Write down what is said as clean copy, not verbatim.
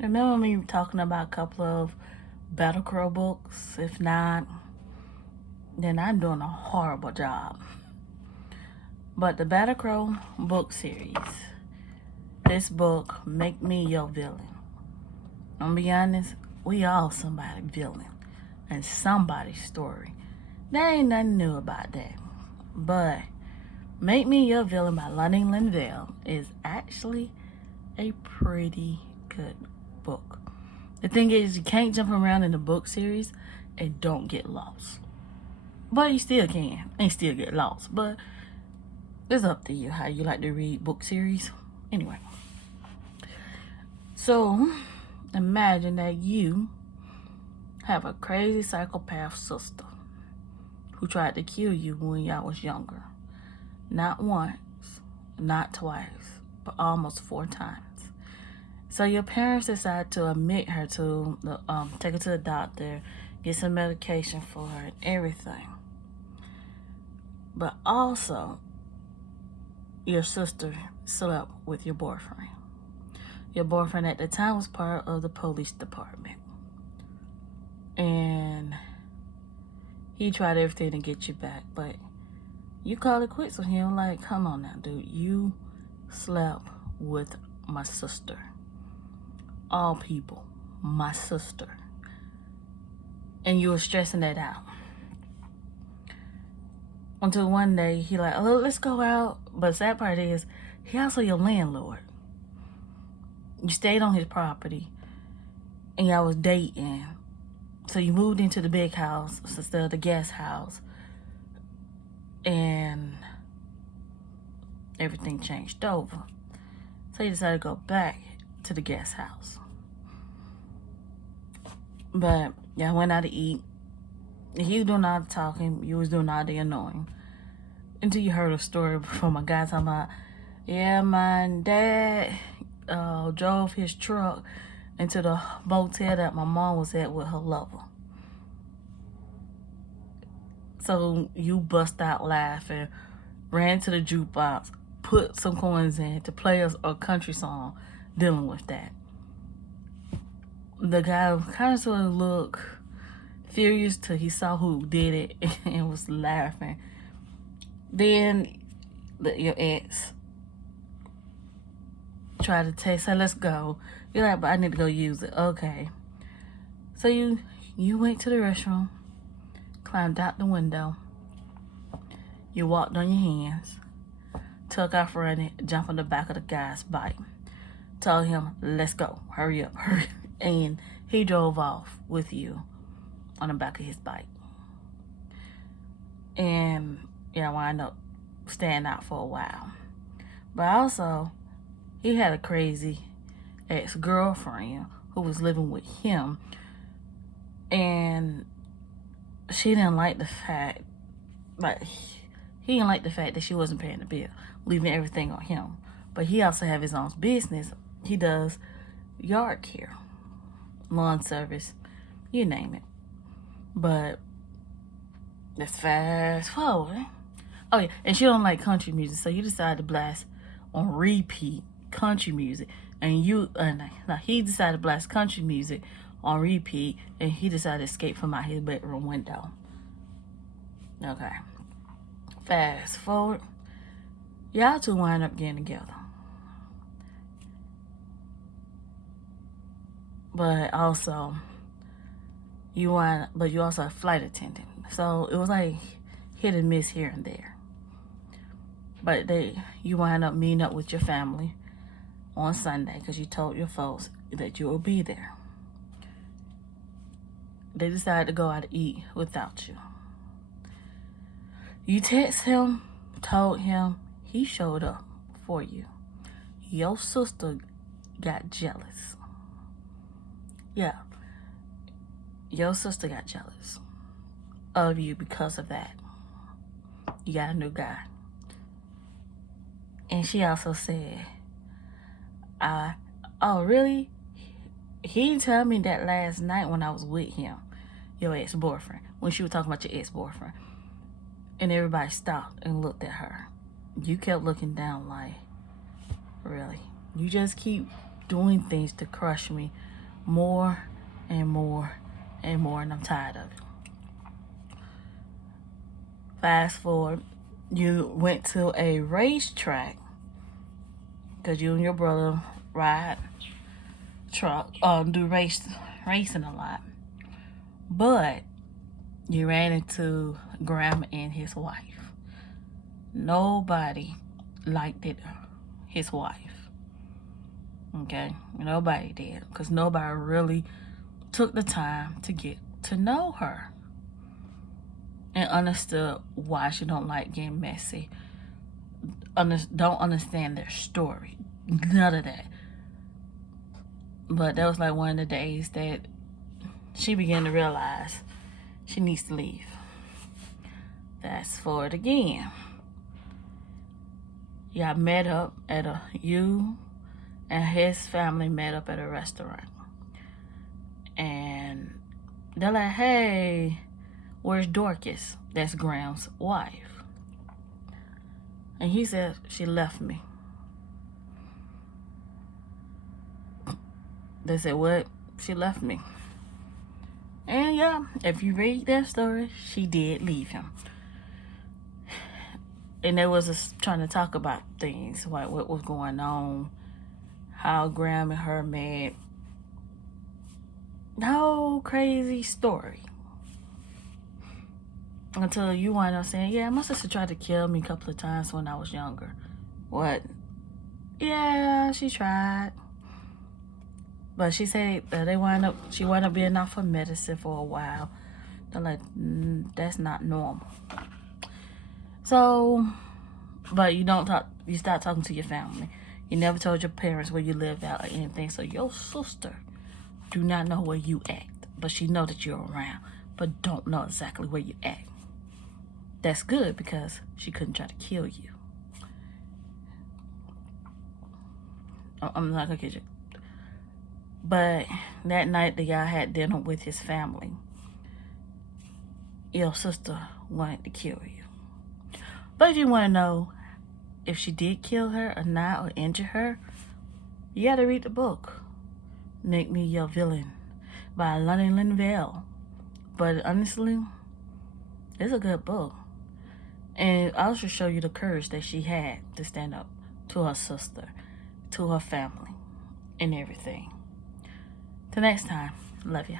Remember me talking about a couple of Battle Crow books? If not, then I'm doing a horrible job. But the Battle Crow book series, this book, Make Me Your Villain. I'm gonna be honest, we all somebody villain and somebody's story. There ain't nothing new about that. But Make Me Your Villain by Lani and Vale is actually a pretty good book. The thing is, you can't jump around in the book series and don't get lost. But you still can and still get lost. But it's up to you how you like to read book series. Anyway. So, imagine that you have a crazy psychopath sister who tried to kill you when y'all was younger. Not once, not twice, but almost 4 times. So your parents decide to admit her to take her to the doctor, get some medication for her and everything. But also, your sister slept with your boyfriend. Your boyfriend at the time was part of the police department. And he tried everything to get you back, but you called it quits with him. Like, come on now, dude. You slept with my sister. All people, my sister. And you were stressing that out. Until one day, he like, oh, let's go out. But the sad part is, he also your landlord. You stayed on his property. And y'all was dating. So you moved into the big house instead of the guest house. And everything changed over. So you decided to go back to the guest house. But y'all went out to eat. He was doing all the talking. You was doing all the annoying. Until you heard a story from a guy talking about, yeah, my dad drove his truck into the motel that my mom was at with her lover. So you bust out laughing, ran to the jukebox, put some coins in to play a country song dealing with that. The guy kind of sort of looked furious till he saw who did it and was laughing. Then your ex tried to say, let's go. You're like, but I need to go use it. Okay. So you went to the restroom, climbed out the window. You walked on your hands, took off running, jumped on the back of the guy's bike. Told him, let's go. Hurry up, hurry up. And he drove off with you on the back of his bike. And yeah, wind up staying out for a while. But also, he had a crazy ex-girlfriend who was living with him. And she didn't like the fact, like, he didn't like the fact that she wasn't paying the bill, leaving everything on him. But he also have his own business. He does yard care, lawn service, you name it. But let's fast forward. Oh yeah, and she don't like country music, so you decided to blast on repeat country music, and he decided to blast country music on repeat, and he decided to escape from out his bedroom window. Okay, fast forward, y'all two wind up getting together, but also you also a flight attendant, so it was like hit and miss here and there. But you wind up meeting up with your family on Sunday because you told your folks that you will be there. They decided to go out to eat without you. You text him, told him, he showed up for you. Your sister got jealous. Yeah. Your sister got jealous of you because of that. You got a new guy. And she also said, oh, really? He didn't tell me that last night when I was with him, your ex-boyfriend, when she was talking about your ex-boyfriend. And everybody stopped and looked at her. You kept looking down like, really? You just keep doing things to crush me more and more and more, and I'm tired of it. Fast forward, you went to a racetrack because you and your brother ride truck, do racing a lot. But you ran into Graham and his wife. Nobody liked it, his wife. Okay? Nobody did, because nobody really took the time to get to know her and understood why she don't like getting messy. Don't understand their story. None of that. But that was like one of the days that she began to realize she needs to leave. Fast forward again. Y'all met up at you and his family met up at a restaurant. And they're like, hey, where's Dorcas? That's Graham's wife. And he said, she left me. They said, what? She left me. And yeah, if you read their story, she did leave him. And they was just trying to talk about things, like what was going on, how Graham and her met. No crazy story. Until you wind up saying, yeah, my sister tried to kill me a couple of times when I was younger. What? Yeah, she tried. But she said she wound up being off her medicine for a while. They're like, that's not normal. So, but you start talking to your family. You never told your parents where you lived out or anything. So your sister do not know where you at. But she know that you're around, but don't know exactly where you at. That's good, because she couldn't try to kill you. I'm not gonna kid you. But that night that y'all had dinner with his family, your sister wanted to kill you. But if you want to know if she did kill her or not, or injure her, you gotta read the book, Make Me Your Villain by Lani and Vale. But honestly, it's a good book. And it also show you the courage that she had to stand up to her sister, to her family, and everything. Till next time, love ya.